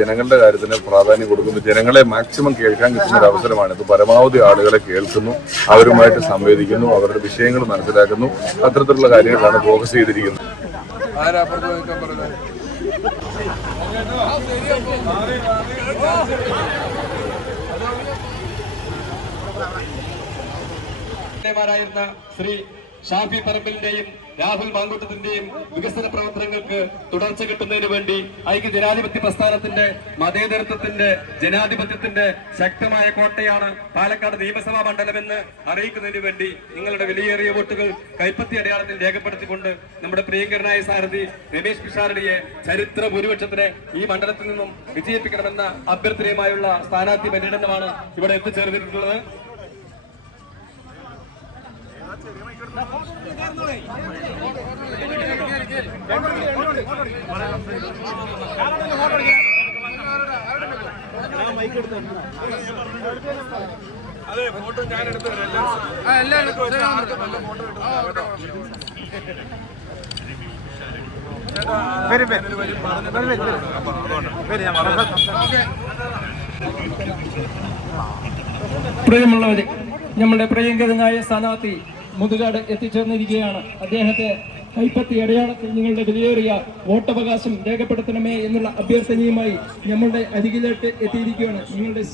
ജനങ്ങളുടെ കാര്യത്തിന് പ്രാധാന്യം കൊടുക്കുന്നു. ജനങ്ങളെ മാക്സിമം കേൾക്കാൻ കിട്ടുന്ന ഒരു അവസരമാണിത്. പരമാവധി ആളുകളെ കേൾക്കുന്നു, അവരുമായിട്ട് സംവേദിക്കുന്നു, അവരുടെ വിഷയങ്ങൾ മനസ്സിലാക്കുന്നു. അത്തരത്തിലുള്ള കാര്യങ്ങളാണ് ഫോക്കസ് ചെയ്തിരിക്കുന്നത്. ശ്രീ ഷാഫി പറമ്പിലിന്റെയും രാഹുൽ മാങ്കൂട്ടത്തിന്റെയും വികസന പ്രവർത്തനങ്ങൾക്ക് തുടർച്ച കിട്ടുന്നതിന് വേണ്ടി ഐക്യ ജനാധിപത്യ പ്രസ്ഥാനത്തിന്റെ മതേതരത്വത്തിന്റെ ജനാധിപത്യത്തിന്റെ ശക്തമായ കോട്ടയാണ് പാലക്കാട് നിയമസഭാ മണ്ഡലമെന്ന് അറിയിക്കുന്നതിന് വേണ്ടി നിങ്ങളുടെ വിലയേറിയ വോട്ടുകൾ കൈപ്പത്തി അടയാളത്തിൽ രേഖപ്പെടുത്തിക്കൊണ്ട് നമ്മുടെ പ്രിയങ്കരനായ സാരഥി രമേശ് പിഷാരടിയെ ചരിത്ര ഭൂരിപക്ഷത്തിന് ഈ മണ്ഡലത്തിൽ നിന്നും വിജയിപ്പിക്കണമെന്ന അഭ്യർത്ഥനയുമായുള്ള സ്ഥാനാർത്ഥി പര്യടനമാണ് ഇവിടെ എത്തിച്ചേർന്നിട്ടുള്ളത്. അതെ, ഫോട്ടോ ഞാൻ എടുത്തു. പ്രിയമുള്ളവരെ, നമ്മുടെ പ്രിയങ്കരനായ സ്ഥാനാർത്ഥി മുതുകാട് എത്തിച്ചേർന്നിരിക്കുകയാണ്. അദ്ദേഹത്തെ കൈപ്പത്തി അടയാളത്തിൽ നിങ്ങളുടെ വിലയേറിയ വോട്ടവകാശം രേഖപ്പെടുത്തണമേ എന്നുള്ള അഭ്യർത്ഥനയുമായി നമ്മളുടെ അരികിലേക്ക് എത്തിയിരിക്കുകയാണ്. നിങ്ങളുടെ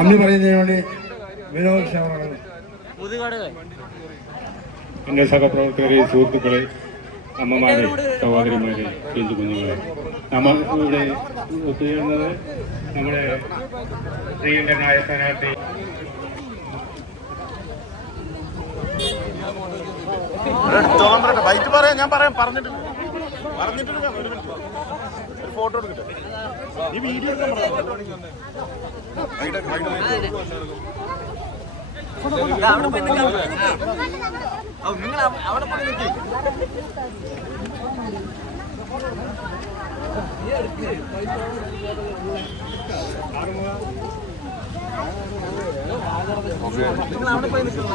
അമ്മി പറയുന്നതിന് വേണ്ടി വിനോദ് ക്ഷേമമാണ്. എൻ്റെ സഹപ്രവർത്തകരെ, സുഹൃത്തുക്കളെ, അമ്മമാരെ, സഹോദരിമാരെ, ഹിന്ദു കുഞ്ഞുങ്ങളെ, നമ്മൾ ഇവിടെ ഒത്തുചേർന്നത് നമ്മുടെ പ്രിയങ്കരനായ സ്ഥാനാർത്ഥി ബൈറ്റ് പറയാം. ഞാൻ പറഞ്ഞിട്ടുണ്ട്. ഫോട്ടോ എടുക്കട്ടെ. ഈ വീഡിയോ നിങ്ങൾ അവിടെ പോയി നിൽക്കി. നിങ്ങൾ അവിടെ പോയി നിൽക്കുക.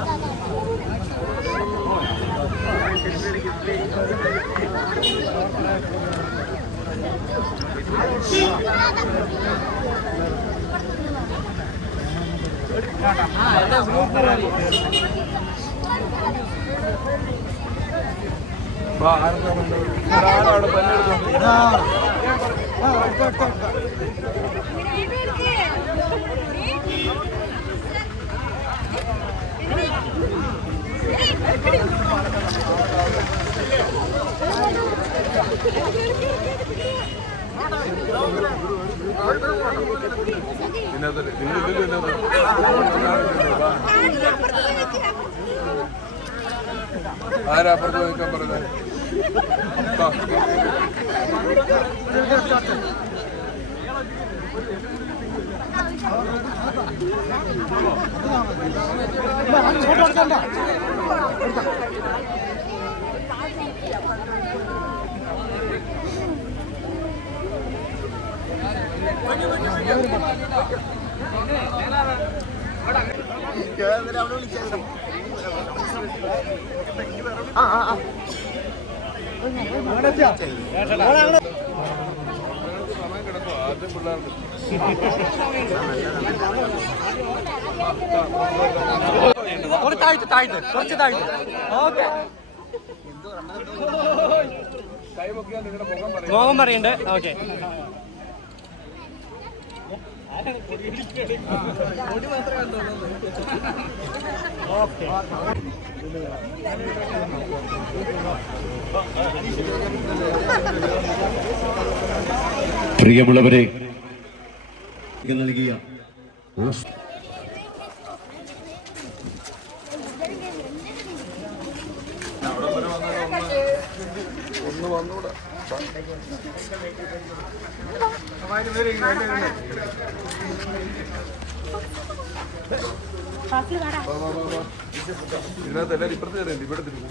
ആരാ അപ്പുറത്ത് നിൽക്കാൻ പറഞ്ഞത്? മോഹം പറയണ്ടേ? ഓക്കെ. പ്രിയമുള്ളവരെ, നൽകിയ ഒന്ന് വന്നൂടെ. ഇതിനകത്ത് എല്ലാവരും ഇപ്പുറത്ത് കയറിയില്ല, ഇവിടെ തിരിച്ചു.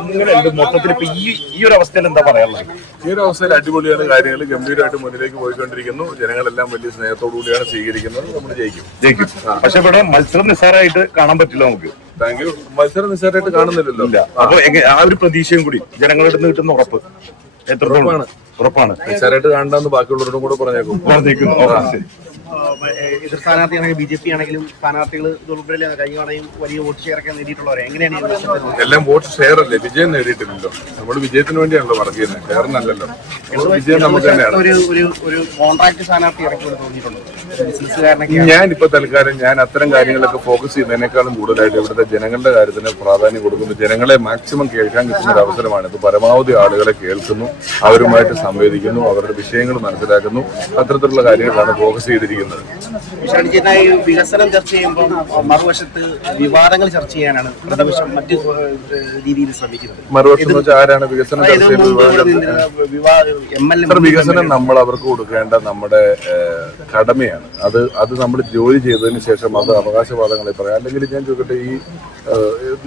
എങ്ങനെയുണ്ട് മൊത്തത്തിൽ ഇപ്പൊ ഈ ഒരു അവസ്ഥയിൽ എന്താ പറയാനുള്ളത്? ഈ ഒരു അവസ്ഥയിൽ അടിപൊളിയാണ്, കാര്യങ്ങൾ ഗംഭീരമായിട്ട് മുന്നിലേക്ക് പോയിക്കൊണ്ടിരിക്കുന്നു. ജനങ്ങളെല്ലാം വലിയ സ്നേഹത്തോടു കൂടിയാണ് സ്വീകരിക്കുന്നത്. നമ്മൾ ജയിക്കും. പക്ഷെ ഇവിടെ മത്സരം നിസ്സാരമായിട്ട് കാണാൻ പറ്റില്ല നമുക്ക്. Thank you. മത്സരം നിസ്സാരമായിട്ട് കാണുന്നില്ലല്ലോ. അപ്പൊ ആ ഒരു പ്രതീക്ഷയും കൂടി ജനങ്ങളുടെ അടുത്ത് കിട്ടുന്ന ഉറപ്പ് എത്രത്തോളം ഉറപ്പാണ്? നിസ്സാരമായിട്ട് കാണണ്ടെന്ന് ബാക്കിയുള്ളവരോടും കൂടെ പറഞ്ഞേക്കും. എതിർ സ്ഥാനാർത്ഥിയാണെങ്കിൽ BJP ആണെങ്കിലും സ്ഥാനാർത്ഥികൾ ഉൾപ്പെടെ കഴിഞ്ഞ തവണയും വലിയ വോട്ട് ഷെയർ ഒക്കെ നേടിയിട്ടുള്ളവരെ എങ്ങനെയാണ്? എല്ലാം വോട്ട് ഷെയർ അല്ലേ, വിജയം നേടിയിട്ടില്ലല്ലോ. നമ്മൾ വിജയത്തിന് വേണ്ടിയാണല്ലോ വർക്ക് ചെയ്യുന്നത്, ഷെയറിനല്ലല്ലോ. വിജയം നമുക്ക് തന്നെയാണ്. ഒരു കോൺട്രാക്ട് സ്ഥാനാർത്ഥി ഇറക്കി തോന്നിയിട്ടുണ്ട് ബിസിനസ്സുകാരനൊക്കെ. ഞാനിപ്പോ തൽക്കാലം ഞാൻ അത്തരം കാര്യങ്ങളിലൊക്കെ ഫോക്കസ് ചെയ്യുന്നതിനേക്കാളും കൂടുതലായിട്ട് ഇവിടുത്തെ ജനങ്ങളുടെ കാര്യത്തിന് പ്രാധാന്യം കൊടുക്കുന്നു. ജനങ്ങളെ മാക്സിമം കേൾക്കാൻ കിട്ടുന്ന ഒരു അവസരമാണ് ഇത്. പരമാവധി ആളുകളെ കേൾക്കുന്നു, അവരുമായിട്ട് സംവേദിക്കുന്നു, അവരുടെ വിഷയങ്ങൾ മനസ്സിലാക്കുന്നു. അത്തരത്തിലുള്ള കാര്യങ്ങളാണ് ഫോക്കസ് ചെയ്തിരിക്കുന്നത്. വികസനം ചർച്ച ചെയ്യുമ്പോൾ മറുവശത്ത് വിവാദങ്ങൾ ചർച്ച ചെയ്യാനാണ് പ്രതിപക്ഷം മറ്റു രീതിയിൽ ശ്രമിക്കുന്നത്. മറുവശം എന്ന് വെച്ചാൽ ആരാണ് വികസനം ചർച്ച ചെയ്യുന്നത്? വികസനം നമ്മൾ അവർക്ക് കൊടുക്കേണ്ട നമ്മുടെ കടമയാണ്. അത് നമ്മൾ ജോലി ചെയ്തതിന് ശേഷം അത് അവകാശവാദങ്ങളെ പറയാം. അല്ലെങ്കിൽ ഞാൻ ചോദിക്കട്ടെ, ഈ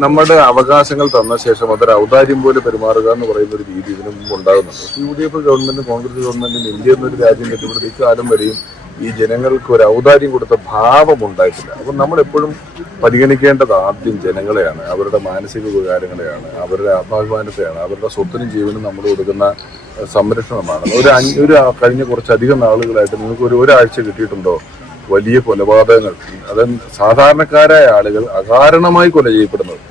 നമ്മുടെ അവകാശങ്ങൾ തന്ന ശേഷം അതൊരു ഔദാര്യം പോലെ പെരുമാറുക എന്ന് പറയുന്ന ഒരു രീതി ഇതിനു മുമ്പ് ഉണ്ടാകുന്നുണ്ട്. UDF ഗവൺമെന്റും കോൺഗ്രസ് ഗവൺമെന്റും ഇന്ത്യ എന്നൊരു രാജ്യം കെട്ടിപ്പിടുത്ത ഇക്കാലം വരെയും ഈ ജനങ്ങൾക്ക് ഒരു ഔദാര്യം കൊടുത്ത ഭാവം ഉണ്ടായിട്ടില്ല. അപ്പം നമ്മളെപ്പോഴും പരിഗണിക്കേണ്ടത് ആദ്യം ജനങ്ങളെയാണ്, അവരുടെ മാനസിക വികാരങ്ങളെയാണ്, അവരുടെ ആത്മാഭിമാനത്തെയാണ്, അവരുടെ സ്വത്തിനും ജീവനും നമ്മൾ കൊടുക്കുന്ന സംരക്ഷണമാണ്. ഒരു കഴിഞ്ഞ കുറച്ചധികം നാളുകളായിട്ട് നിങ്ങൾക്ക് ഒരാഴ്ച കിട്ടിയിട്ടുണ്ടോ വലിയ കൊലപാതകങ്ങൾ? അത് സാധാരണക്കാരായ ആളുകൾ അകാരണമായി കൊല ചെയ്യപ്പെടുന്നത്.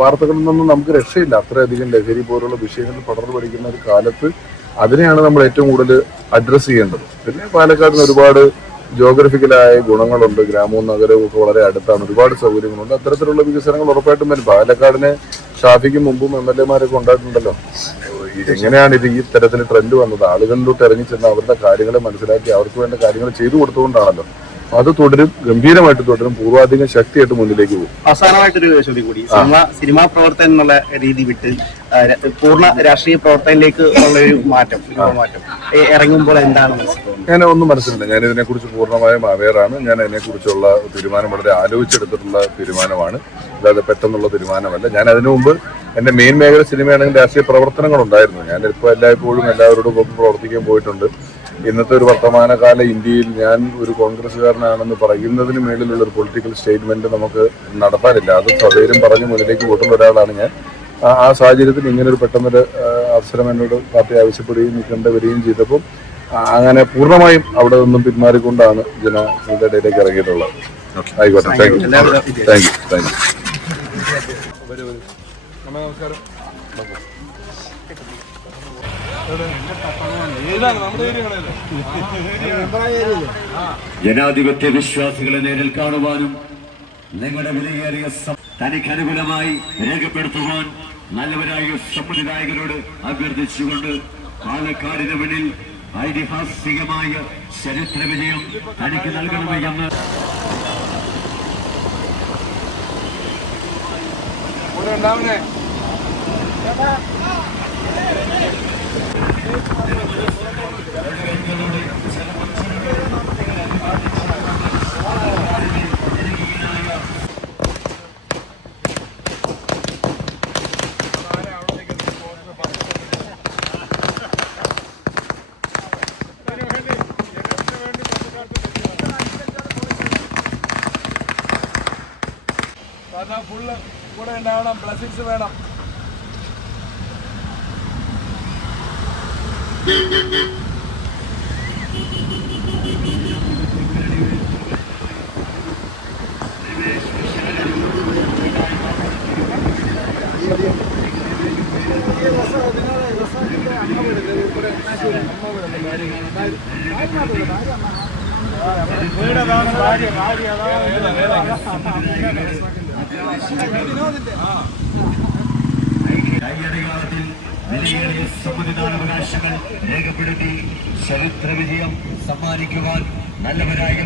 വാർത്തകളിൽ നിന്നും നമുക്ക് രക്ഷയില്ല. അത്രയധികം ലഹരി പോലുള്ള വിഷയങ്ങൾ പടർന്നു പഠിക്കുന്ന ഒരു കാലത്ത് അതിനെയാണ് നമ്മൾ ഏറ്റവും കൂടുതൽ അഡ്രസ്സ് ചെയ്യേണ്ടത്. പിന്നെ പാലക്കാടിന് ഒരുപാട് ജോഗ്രഫിക്കലായ ഗുണങ്ങളുണ്ട്. ഗ്രാമവും നഗരവും ഒക്കെ വളരെ അടുത്താണ്, ഒരുപാട് സൗകര്യങ്ങളുണ്ട്. അത്തരത്തിലുള്ള വികസനങ്ങൾ ഉറപ്പായിട്ടും വരും. പാലക്കാടിനെ ഷാഫിക്ക് മുമ്പും MLA-മാരൊക്കെ ഉണ്ടായിട്ടുണ്ടല്ലോ. എങ്ങനെയാണ് ഇത് ഈ തരത്തിൽ ട്രെൻഡ് വന്നത്? ആളുകളിലോട്ട് ഇറങ്ങിച്ചെന്ന് അവരുടെ കാര്യങ്ങളെ മനസ്സിലാക്കി അവർക്ക് വേണ്ട കാര്യങ്ങൾ ചെയ്തു കൊടുത്തുകൊണ്ടാണല്ലോ. അത് തുടരും, ഗംഭീരമായിട്ട് തുടരും, പൂർവാധികം ശക്തിയായിട്ട് മുന്നിലേക്ക് പോകും. അവസാനമായിട്ടൊരു ചോദ്യം കൂടി, സിനിമാ പ്രവർത്തനം എന്നുള്ള രീതി വിട്ട് പൂർണ്ണ രാഷ്ട്രീയ പ്രവർത്തനത്തിലേക്ക് ഉള്ള ഒരു മാറ്റം ഇറങ്ങുമ്പോൾ എന്താണ് മനസ്സിലാക്കുന്നത്? ഞാൻ ഒന്നും മനസ്സിലില്ല. ഞാൻ ഇതിനെക്കുറിച്ച് പൂർണ്ണമായും അവെയറാണ്. ഞാൻ അതിനെക്കുറിച്ചുള്ള തീരുമാനം വളരെ ആലോചിച്ചെടുത്തിട്ടുള്ള തീരുമാനമാണ്, അല്ലാതെ പെട്ടെന്നുള്ള തീരുമാനമല്ല. ഞാൻ അതിനു മുമ്പ് എൻ്റെ മെയിൻ മേഖല സിനിമയാണെങ്കിൽ രാഷ്ട്രീയ പ്രവർത്തനങ്ങളുണ്ടായിരുന്നു. ഞാനിപ്പോൾ എല്ലായ്പ്പോഴും എല്ലാവരോടും ഒപ്പം പ്രവർത്തിക്കാൻ പോയിട്ടുണ്ട്. ഇന്നത്തെ ഒരു വർത്തമാനകാല ഇന്ത്യയിൽ ഞാൻ ഒരു കോൺഗ്രസ്സുകാരനാണെന്ന് പറയുന്നതിന് മേളിലുള്ള ഒരു പൊളിറ്റിക്കൽ സ്റ്റേറ്റ്മെന്റ് നമുക്ക് നടത്താനില്ല. അത് സധൈര്യം പറഞ്ഞ് മുന്നിലേക്ക് പോയിട്ടുള്ള ഒരാളാണ് ഞാൻ. ആ സാഹചര്യത്തിൽ ഇങ്ങനൊരു പെട്ടെന്നൊരു അവസരം എന്നോട് പാർട്ടി ആവശ്യപ്പെടുകയും നിൽക്കേണ്ടി വരികയും ചെയ്തപ്പോൾ അങ്ങനെ പൂർണ്ണമായും അവിടെ നിന്നും പിന്മാറിക്കൊണ്ടാണ് ജനങ്ങളുടെ ഇടയിലേക്ക് ഇറങ്ങിയിട്ടുള്ളത്. ആയിക്കോട്ടെ, താങ്ക് യു. നമസ്കാരം. ജനാധിപത്യ വിശ്വാസികളെ നേരിൽ കാണുവാനും നിങ്ങളുടെ വിലയേറിയ തനിക്ക് അനുകൂലമായി രേഖപ്പെടുത്തുവാൻ നല്ലവരായ സമ്മതിദായകരോട് അഭ്യർത്ഥിച്ചുകൊണ്ട് പാലക്കാടിന് മുന്നിൽ ഐതിഹാസികമായ ചരിത്ര വിജയം തനിക്ക് നൽകണമെന്ന് ഫുള്ള് കൂടെ ഉണ്ടാവണം, ബ്ലെസ്സിങ്സ് വേണം. കൈയടയാളത്തിൽ വിലയേറിയ സമ്മതിദാനാവകാശങ്ങൾ രേഖപ്പെടുത്തി ചരിത്ര വിജയം സമ്മാനിക്കുവാൻ നല്ലവരായ